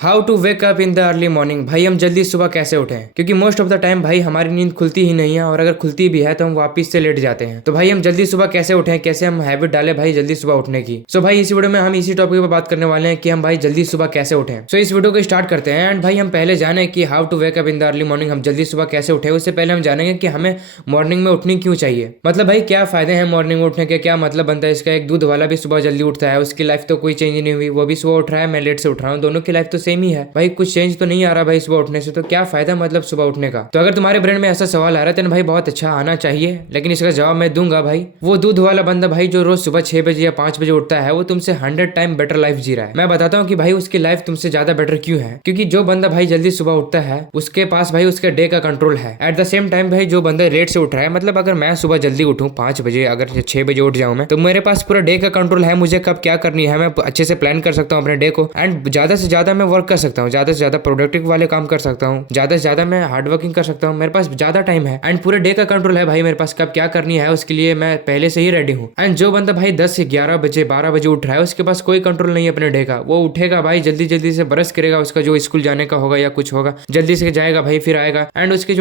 How to wake up in the early morning. भाई हम जल्दी सुबह कैसे उठें, क्योंकि मोस्ट ऑफ द टाइम भाई हमारी नींद खुलती ही नहीं है, और अगर खुलती भी है तो हम वापस से लेट जाते हैं। तो भाई हम जल्दी सुबह कैसे उठें, कैसे हम हैबिट डालें भाई जल्दी सुबह उठने की। सो भाई इस वीडियो में हम इसी टॉपिक पर बात करने वाले हैं कि हम भाई जल्दी सुबह कैसे उठें। सो इस वीडियो को स्टार्ट करते हैं। एंड भाई हम पहले जाने कि how to wake up in the early morning, हम जल्दी सुबह कैसे उठे। उससे पहले हम जानेंगे कि हमें मॉर्निंग में उठनी क्यों चाहिए, मतलब भाई क्या फायदे हैं मॉर्निंग में उठने के, क्या मतलब बनता है इसका। एक दूध वाला भी सुबह जल्दी उठता है, उसकी लाइफ तो कोई चेंज नहीं हुई, वो भी सुबह उठ रहा है, मैं लेट से उठ रहा हूँ, दोनों की लाइफ तो सेम ही है भाई, कुछ चेंज तो नहीं आ रहा भाई सुबह उठने से। तो क्या फायदा मतलब सुबह उठने का। तो अगर तुम्हारे ब्रेन में ऐसा सवाल आ रहा है तो भाई बहुत अच्छा आना चाहिए, लेकिन इसका जवाब मैं दूंगा भाई। वो दूध वाला बंदा भाई जो रोज सुबह 6 बजे या 5 बजे उठता है, वो तुमसे 100 टाइम बेटर लाइफ जी रहा है। मैं बताता हूँ कि भाई उसकी लाइफ तुमसे ज्यादा बेटर क्यों है। क्योंकि जो बंदा भाई जल्दी सुबह उठता है उसके पास भाई उसके डे का कंट्रोल है। एट द सेम टाइम भाई जो बंदा लेट से उठ रहा है, मतलब अगर मैं सुबह जल्दी उठूं 5 बजे, अगर 6 बजे उठ जाऊं मैं, तो मेरे पास पूरा डे का कंट्रोल है, मुझे कब क्या करनी है मैं अच्छे से प्लान कर सकता हूँ अपने डे को। एंड ज्यादा से ज्यादा मैं वर्क कर सकता हूँ, ज्यादा से ज्यादा प्रोडक्टिव वाले काम कर सकता हूँ, ज्यादा से ज्यादा मैं हार्ड वर्किंग कर सकता हूँ, मेरे पास ज्यादा टाइम है। एंड पूरे डे का कंट्रोल है भाई मेरे पास, कब क्या करनी है उसके लिए मैं पहले से ही रेडी हूँ। एंड जो बंदा भाई 10 से 11 बजे 12 बजे उठ रहा है, उसके पास कोई कंट्रोल नहीं है अपने डे का। वो उठेगा भाई जल्दी जल्दी से ब्रश करेगा, उसका जो स्कूल जाने का होगा या कुछ होगा, जल्दी से जाएगा भाई, फिर आएगा। एंड उसका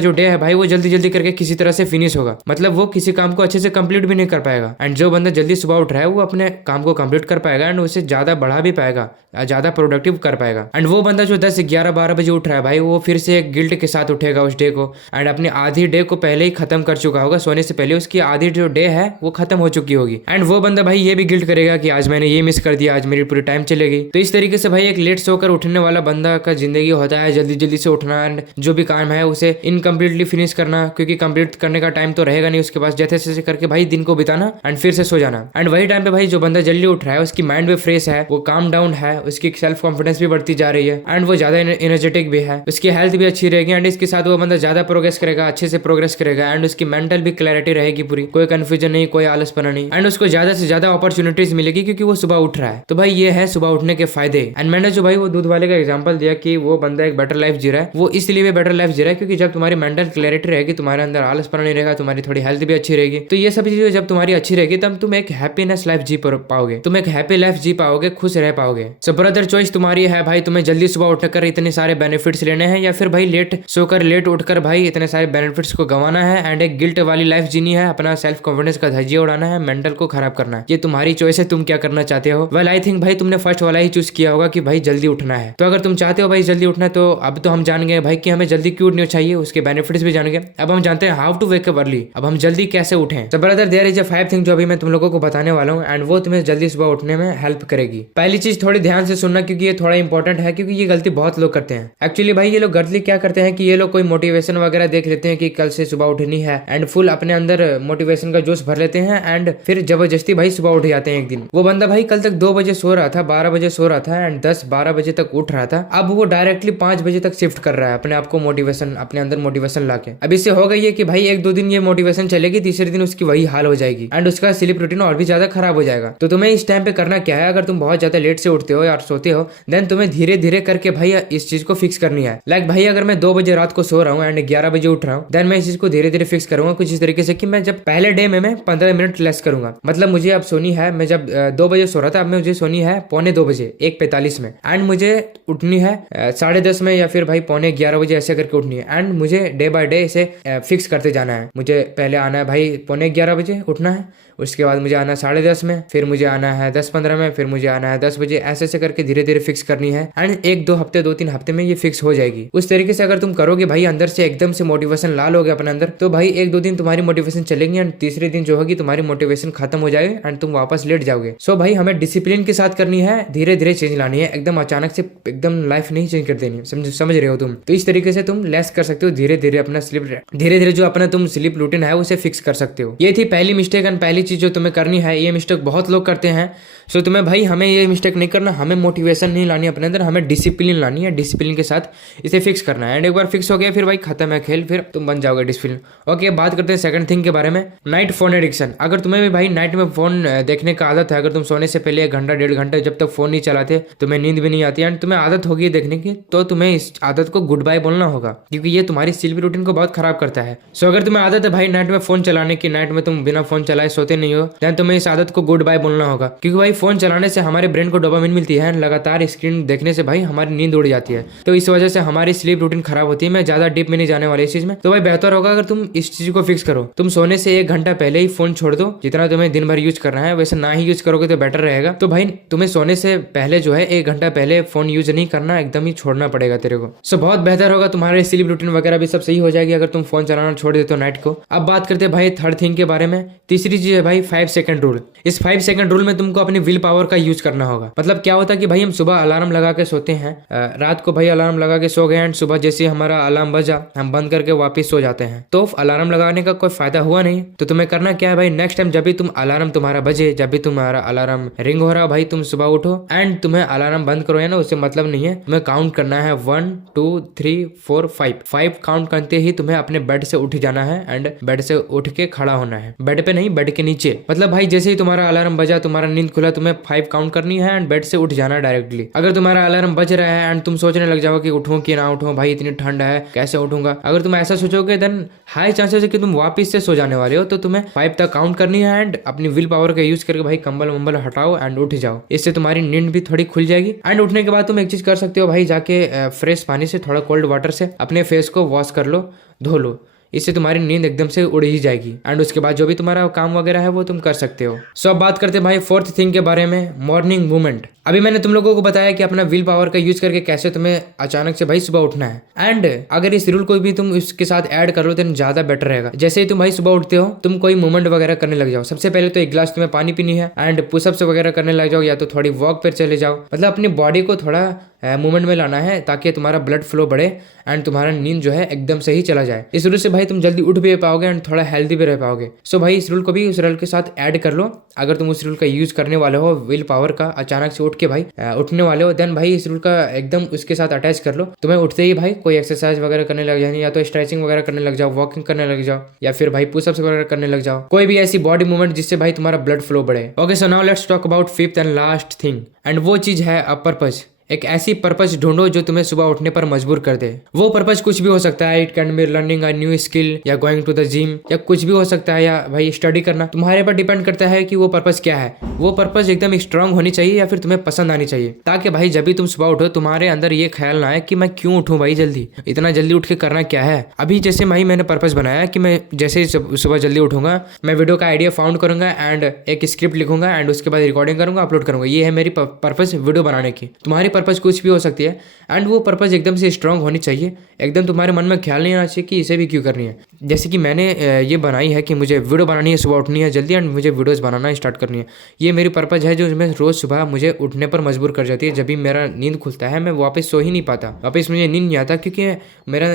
जो डे है भाई वो जल्दी जल्दी करके किसी तरह से फिनिश होगा, मतलब वो किसी काम को अच्छे से कंप्लीट भी नहीं कर पाएगा। एंड जो बंदा जल्दी सुबह उठ रहा है वो अपने काम को कंप्लीट कर पाएगा, एंड उसे ज्यादा बढ़ा भी पाएगा, ज्यादा प्रोडक्टिव कर पाएगा। एंड वो बंदा जो 10 11 12 बजे उठ रहा है भाई, वो फिर से एक गिल्ट के साथ उठेगा उस डे को, एंड अपनी आधी डे को पहले ही खत्म कर चुका होगा, सोने से पहले उसकी आधी जो डे है वो खत्म हो चुकी होगी। एंड वो बंदा भाई ये भी गिल्ट करेगा कि आज मैंने ये मिस कर दिया, आज मेरी पूरी टाइम चलेगी। तो इस तरीके से भाई एक लेट सोकर उठने वाला बंदा का जिंदगी होता है जल्दी जल्दी से उठना, एंड जो भी काम है उसे इनकम्प्लीटली फिनिश करना, क्योंकि कंप्लीट करने का टाइम तो रहेगा नहीं उसके पास, जैसे जैसे करके भाई दिन को बिताना एंड फिर से सो जाना। एंड वही टाइम पे भाई जो बंदा जल्दी उठ रहा है उसकी माइंड भी फ्रेश है, वो काम डाउन है, उसकी सेल्फ कॉन्फिडेंस भी बढ़ती जा रही है, एंड वो ज्यादा एनर्जेटिक भी है, उसकी हेल्थ भी अच्छी रहेगी। एंड इसके साथ वो बंदा ज्यादा प्रोग्रेस करेगा, अच्छे से प्रोग्रेस करेगा, एंड उसकी मेंटल भी क्लैरिटी रहेगी पूरी, कोई कंफ्यूजन नहीं, कोई आलसपना नहीं, एंड उसको ज्यादा से ज्यादा अपॉर्चुनिटीज मिलेगी क्योंकि वो सुबह उठ रहा है। तो भाई ये है सुबह उठने के फायदे। एंड मैंने जो भाई वो दूध वाले का एग्जांपल दिया कि वो बंदा एक बेटर लाइफ जी रहा है, वो इसलिए भी बेटर लाइफ जी रहा है क्योंकि जब तुम्हारी मेंटल क्लैरिटी रहेगी, तुम्हारे अंदर आलसपना नहीं रहेगा, तुम्हारी थोड़ी हेल्थ भी अच्छी रहेगी, तो ये सब चीजें जब तुम्हारी अच्छी रहेगी तब तुम एक हैप्पीनेस लाइफ जी पाओगे, तुम एक हैप्पी लाइफ जी पाओगे, खुश रह पाओगे। सो ब्रदर चॉइस तुम्हारी है भाई, तुम्हें जल्दी सुबह उठकर इतने सारे बेनिफिट्स लेने हैं, या फिर भाई लेट सोकर लेट उठकर भाई इतने सारे बेनिफिट्स को गंवाना है एंड एक गिल्ट वाली लाइफ जीनी है, अपना सेल्फ कॉन्फिडेंस का धज्जिया उड़ाना है, मेंटल को खराब करना है। ये तुम्हारी चॉइस है, तुम क्या करना चाहते हो। वेल आई थिंक भाई तुमने फर्स्ट वाला ही चूज किया होगा कि भाई जल्दी उठना है। तो अगर तुम चाहते हो भाई जल्दी उठना, तो अब तो हम जान गए भाई कि हमें जल्दी क्यों उठना चाहिए, उसके बेनिफिट्स भी जान गए। अब हम जानते हैं how to wake up early, अब हम जल्दी कैसे उठें। तो brother there is a 5 thing जो अभी मैं तुम लोगों को बताने वाला हूँ, एंड वो तुम्हें जल्दी सुबह उठने में हेल्प करेगी। पहली चीज थोड़ी ध्यान से सुनना, क्योंकि ये थोड़ा इंपॉर्टेंट है, क्योंकि ये गलती बहुत लोग करते हैं। एक्चुअली भाई ये लोग गलती क्या करते हैं कि ये लोग कोई मोटिवेशन वगैरह देख लेते हैं कि कल से सुबह उठनी है, एंड फुल अपने अंदर मोटिवेशन का जोश भर लेते हैं, एंड फिर जबरदस्ती भाई सुबह उठ जाते हैं। एक दिन वो बंदा भाई कल तक 2 बजे सो रहा था, 12 बजे सो रहा था, एंड 10 12 बजे तक उठ रहा था, अब वो डायरेक्टली 5 बजे तक शिफ्ट कर रहा है अपने आप को मोटिवेशन, अपने अंदर मोटिवेशन लाके। अब इससे हो गई है कि भाई 1-2 दिन ये मोटिवेशन चलेगी, तीसरे दिन उसकी वही हाल हो जाएगी, एंड उसका स्लीप रूटीन और भी ज्यादा खराब हो जाएगा। तो तुम्हें इस टाइम पे करना क्या है, अगर तुम बहुत ज्यादा लेट से उठते हो या सोते हो, देन तुम्हें धीरे धीरे करके भाई इस चीज को फिक्स करनी है। लाइक भाई अगर मैं 2 बजे रात को सो रहा हूँ एंड 11 बजे उठ रहा हूँ, देन मैं इस चीज को धीरे धीरे फिक्स करूंगा कुछ इस तरीके से कि मैं जब पहले डे में मैं 15 मिनट लेस करूंगा। मतलब मुझे अब सोनी है, मैं जब 2 बजे सो रहा था, अब मुझे सोनी है 9:45 बजे 1:45 में, एंड मुझे उठनी है 10:30 में, या फिर भाई 11:15 बजे ऐसे करके उठनी है। एंड मुझे डे बाय डे इसे फिक्स करते जाना है। मुझे पहले आना है भाई 11:15 बजे उठना है, उसके बाद मुझे आना है 10:30 में, फिर मुझे आना है 10:15 में, फिर मुझे आना है 10 बजे, ऐसे ऐसे करके धीरे धीरे फिक्स करनी है। एंड 1-2 हफ्ते 2-3 हफ्ते में ये फिक्स हो जाएगी। उस तरीके से अगर तुम करोगे भाई, अंदर से एकदम से मोटिवेशन ला लोगे अपने अंदर, तो भाई 1-2 दिन तुम्हारी मोटिवेशन चलेगी, एंड तीसरे दिन जो होगी तुम्हारी मोटिवेशन खत्म हो जाएगी एंड तुम वापस लेट जाओगे। सो भाई हमें डिसिप्लिन के साथ करनी है, धीरे धीरे चेंज लानी है, एकदम अचानक से एकदम लाइफ नहीं चेंज कर देनी, समझ रहे हो तुम। तो इस तरीके से तुम लेस कर सकते हो, धीरे धीरे अपना स्लीप, धीरे धीरे जो अपना तुम स्लीप रूटीन है उसे फिक्स कर सकते हो। ये थी पहली मिस्टेक, एंड पहली चीज जो तुम्हें करनी है, ये मिस्टेक बहुत लोग करते हैं। सो तुम्हें भाई हमें ये मिस्टेक नहीं करना, हमें मोटिवेशन नहीं लानी अपने अंदर, हमें डिसिप्लिन लानी है, डिसिप्लिन के साथ इसे फिक्स करना है। एंड एक बार फिक्स हो गया फिर भाई खत्म है खेल, फिर तुम बन जाओगे डिसिप्लिन। ओके, बात करते हैं सेकंड थिंग के बारे में, नाइट फोन एडिक्शन। अगर तुम्हें भी भाई नाइट में फोन देखने का आदत है, अगर तुम सोने से पहले 1 घंटा 1.5 घंटा जब तक फोन नहीं चलाते, तुम्हें नींद भी नहीं आती एंड तुम्हें आदत होगी देखने की, तो तुम्हें इस आदत को गुड बाय बोलना होगा, क्योंकि ये तुम्हारी स्लीप रूटीन को बहुत खराब करता है। सो अगर तुम्हें आदत है भाई नाइट में फोन चलाने की, नाइट में तुम बिना फोन चलाए सोते नहीं हो, देन तुम्हें इस आदत को गुड बाय बोलना होगा, क्योंकि भाई फोन चलाने से हमारे ब्रेन को डोपामिन मिलती है, लगातार स्क्रीन देखने से भाई हमारी नींद उड़ जाती है, तो इस वजह से हमारी स्लीप रूटीन खराब होती है। मैं ज्यादा डीप में नहीं जाने वाला इस चीज में, तो भाई बेहतर होगा अगर तुम इस चीज को फिक्स करो, तुम सोने से 1 घंटा पहले ही फोन छोड़ दो। जितना तुम्हें दिन भर यूज करना है वैसे ना ही यूज करोगे तो बेटर रहेगा। तो भाई तुम्हें सोने से पहले जो है 1 घंटा पहले फोन यूज नहीं करना, एकदम ही छोड़ना पड़ेगा तेरे को। सो बहुत बेहतर होगा, तुम्हारे स्लीप रूटीन वगैरह भी सब सही हो जाएगी अगर तुम फोन चलाना छोड़ देते हो नाइट को। अब बात करते हैं भाई थर्ड थिंग के बारे में। तीसरी चीज है भाई 5 सेकंड रूल। इस 5 सेकंड रूल में तुमको अपनी विल पावर का यूज करना होगा। मतलब क्या होता है कि भाई हम सुबह अलार्म लगा के सोते हैं, रात को भाई अलार्म लगा के सो गए एंड सुबह जैसे हमारा अलार्म बजा हम बंद करके वापस सो जाते हैं, तो अलार्म लगाने का कोई फायदा हुआ नहीं। तो तुम्हें करना क्या है भाई, नेक्स्ट टाइम जब भी तुम अलार्म तुम्हारा बजे, जब भी तुम्हारा अलार्म रिंग हो रहा भाई, तुम सुबह उठो एंड तुम्हें अलार्म बंद करो है ना, उससे मतलब नहीं है। तुम्हें काउंट करना है 1 2 3 4 5 काउंट करते ही तुम्हें अपने बेड से उठ जाना है एंड बेड से उठ के खड़ा होना है, बेड पे नहीं बेड के नीचे। मतलब भाई जैसे ही तुम्हारा अलार्म बजा, तुम्हारा नींद खुला, तुम्हें 5 काउंट करनी है एंड बेड से उठ जाना डायरेक्टली। अगर तुम्हारा अलार्म बज रहा है एंड तुम सोचने लग जाओ कि उठूं कि ना उठूं, भाई इतनी ठंड है कैसे उठूंगा, अगर तुम ऐसा सोचोगे देन हाई चांसेस है कि तुम वापस से सो जाने वाले हो। तो तुम्हें 5 तक काउंट करनी है एंड अपनी विल पावर का यूज करके भाई कंबल वंबल हटाओ एंड उठ जाओ। इससे तुम्हारी नींद भी थोड़ी खुल जाएगी। एंड उठने के बाद तुम एक चीज कर सकते हो भाई, जाके फ्रेश पानी से थोड़ा कोल्ड वाटर से अपने फेस को वॉश कर लो, धो लो, इससे तुम्हारी नींद एकदम से उड़ ही जाएगी एंड उसके बाद जो भी तुम्हारा काम वगैरह है वो तुम कर सकते हो। सो अब बात करते हैं भाई फोर्थ थिंग के बारे में, मॉर्निंग मूवमेंट। अभी मैंने तुम लोगों को बताया कि अपना विल पावर का यूज करके कैसे तुम्हें अचानक से भाई सुबह उठना है एंड अगर इस रूल को भी तुम इसके साथ ऐड कर लो तो ज्यादा बेटर रहेगा। जैसे ही तुम भाई सुबह उठते हो तुम कोई मूवमेंट वगैरह करने लग जाओ। सबसे पहले तो 1 गिलास तुम्हें पानी पीनी है एंड पुशअप्स वगैरह करने लग जाओ, या तो थोड़ी वॉक पर चले जाओ। मतलब अपनी बॉडी को थोड़ा मूवमेंट में लाना है ताकि तुम्हारा ब्लड फ्लो बढ़े एंड तुम्हारा नींद जो है एकदम से ही चला जाए। इस रूल से भाई तुम जल्दी उठ भी पाओगे एंड थोड़ा हेल्दी भी रह पाओगे। सो भाई इस रूल को भी उस रूल के साथ ऐड कर लो। अगर तुम उस रूल का यूज करने वाले हो, विल पावर का अचानक से उठ के भाई उठने वाले हो, देन भाई इस रूल का एकदम उसके साथ अटैच कर लो। तुम्हें उठते ही भाई कोई एक्सरसाइज वगैरह करने लग जाए, या तो स्ट्रेचिंग वगैरह करने लग जाओ, वॉकिंग करने लग जाओ, या फिर भाई पुशअप्स वगैरह करने लग जाओ, कोई भी ऐसी बॉडी मूवमेंट जिससे भाई तुम्हारा ब्लड फ्लो बढ़े। Okay so now let's talk about fifth and last thing, and वो चीज है अ पर्पस। एक ऐसी पर्पस ढूंढो जो तुम्हें सुबह उठने पर मजबूर कर दे। वो पर्पस कुछ भी हो सकता है, it can be learning a new skill या गोइंग टू द जिम या कुछ भी हो सकता है, या भाई स्टडी करना। तुम्हारे पर डिपेंड करता है कि वो पर्पस क्या है। वो पर्पस एकदम स्ट्रांग होनी चाहिए या फिर तुम्हें पसंद आनी चाहिए, ताकि भाई जब भी तुम सुबह उठो तुम्हारे अंदर ये ख्याल ना आए कि मैं क्यों उठूं भाई जल्दी, इतना जल्दी उठ के करना क्या है। अभी जैसे भाई मैंने पर्पस बनाया कि मैं जैसे ही सुबह जल्दी उठूंगा, मैं वीडियो का आइडिया फाउंड करूंगा एंड एक स्क्रिप्ट लिखूंगा एंड उसके बाद रिकॉर्डिंग करूंगा, अपलोड करूंगा। ये है मेरी पर्पस वीडियो बनाने की। तुम्हारी पर्पस कुछ भी हो सकती है एंड वो पर्पस एकदम से स्ट्रांग होनी चाहिए। एकदम तुम्हारे मन में ख्याल नहीं आना चाहिए कि इसे भी क्यों करनी है। जैसे कि मैंने ये बनाई है कि मुझे वीडियो बनानी है, सुबह उठनी है जल्दी एंड मुझे वीडियोस बनाना स्टार्ट करनी है। ये मेरी पर्पस है जो मैं रोज सुबह मुझे उठने पर मजबूर कर जाती है। जब भी मेरा नींद खुलता है मैं वापस सो ही नहीं पाता, वापस मुझे नींद नहीं आता, क्योंकि मेरा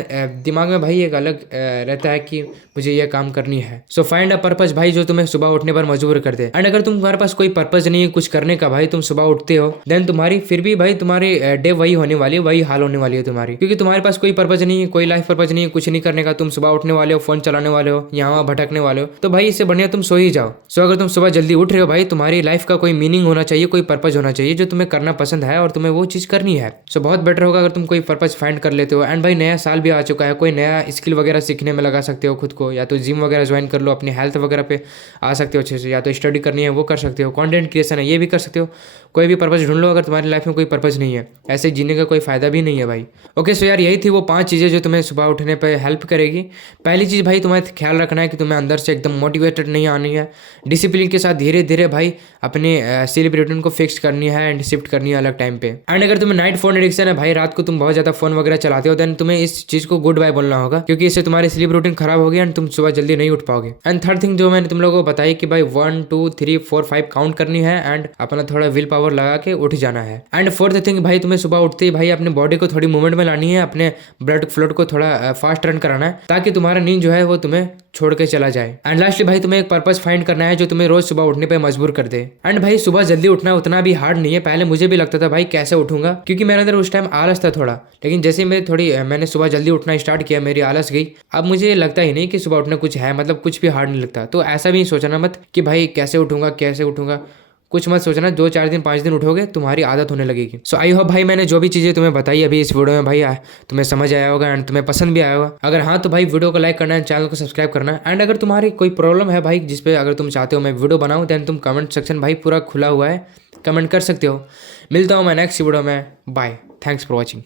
दिमाग में भाई एक अलग रहता है कि मुझे ये काम करनी है। सो फाइंड अ पर्पस भाई जो तुम्हें सुबह उठने पर मजबूर कर दे। एंड अगर तुम्हारे पास कोई पर्पस नहीं है कुछ करने का भाई, तुम सुबह उठते हो, देन तुम्हारी फिर भी भाई तुम्हारी डे वही होने वाली है, वही हाल होने वाली है तुम्हारी, क्योंकि तुम्हारे पास कोई पर्पस नहीं है, कोई लाइफ पर्पस नहीं है, कुछ नहीं करने का। तुम सुबह उठने वाले हो, फोन चलाने वाले हो, यहाँ वहाँ भटकने वाले हो, तो भाई इससे बढ़िया तुम सो ही जाओ। सो अगर तुम सुबह जल्दी उठ रहे हो भाई, तुम्हारी लाइफ का कोई मीनिंग होना चाहिए, कोई पर्पस होना चाहिए जो तुम्हें करना पसंद है और तुम्हें वो चीज करनी है। सो बहुत बेटर होगा अगर तुम कोई पर्पस फाइंड कर लेते हो। एंड भाई नया साल भी आ चुका है, कोई नया स्किल वगैरह सीखने में लगा सकते हो खुद को, या तो जिम वगैरह ज्वाइन कर लो, अपनी हेल्थ वगैरह पे आ सकते हो अच्छे से, या तो स्टडी करनी है वो कर सकते हो, कंटेंट क्रिएशन है ये भी कर सकते हो। कोई भी पर्पस ढूंढ लो अगर तुम्हारी लाइफ में कोई पर्पस नहीं है, ऐसे जीने का कोई फायदा भी नहीं है भाई। ओके सो यार यही थी वो 5 चीज़ें जो तुम्हें सुबह उठने पे हेल्प करेगी। पहली चीज़ भाई तुम्हें ख्याल रखना है कि तुम्हें अंदर से एकदम मोटिवेटेड नहीं आनी है, डिसिप्लिन के साथ धीरे धीरे भाई अपने स्लीप रूटीन को फिक्स करनी है एंड शिफ्ट करनी है अलग टाइम पे। एंड अगर तुम्हें नाइट फोन एडिक्शन है भाई, रात को तुम बहुत ज़्यादा फोन वगैरह चलाते हो, देन तुम्हें इस चीज़ को गुड बाय बोलना होगा, क्योंकि इससे तुम्हारी स्लीप रूटीन खराब होगी एंड तुम सुबह जल्दी नहीं उठ पाओगे। एंड थर्ड थिंग जो मैंने तुम लोगों को बताई कि भाई 1 2 3 4 5 काउंट करनी है एंड अपना थोड़ा विल पावर लगा के उठ जाना है। एंड फोर्थ थिंग भाई तुम्हें सुबह उठते ही भाई अपने बॉडी को थोड़ी मूवमेंट में लानी है, अपने ब्लड फ्लो को थोड़ा फास्ट रन कराना है, ताकि तुम्हारा नींद जो है वो तुम्हें छोड़ के चला जाए। एंड लास्टली भाई तुम्हें एक पर्पस फाइंड करना है जो तुम्हें रोज सुबह उठने पे मजबूर कर दे। एंड भाई सुबह जल्दी उठना उतना भी हार्ड नहीं है। पहले मुझे भी लगता था भाई कैसे उठूंगा, क्योंकि मेरे अंदर उस टाइम आलस था थोड़ा, लेकिन जैसे मैंने सुबह जल्दी उठना स्टार्ट किया, मेरी आलस गई। अब मुझे लगता ही नहीं कि सुबह उठना कुछ है, मतलब कुछ भी हार्ड नहीं लगता। तो ऐसा भी सोचना मत कि भाई कैसे उठूंगा, कुछ मत सोचना, 2-4 दिन 5 दिन उठोगे तुम्हारी आदत होने लगेगी। सो आई होप भाई मैंने जो भी चीज़ें तुम्हें बताई अभी इस वीडियो में भाई तुम्हें समझ आया होगा एंड तुम्हें पसंद भी आया होगा। अगर हाँ तो भाई वीडियो को लाइक करना है, चैनल को सब्सक्राइब करना है। एंड अगर तुम्हारी कोई प्रॉब्लम है भाई जिस पे अगर तुम चाहते हो मैं वीडियो बनाऊँ, देन तुम कमेंट सेक्शन भाई पूरा खुला हुआ है, कमेंट कर सकते हो। मिलता हूँ मैं नेक्स्ट वीडियो में। Bye, thanks for watching.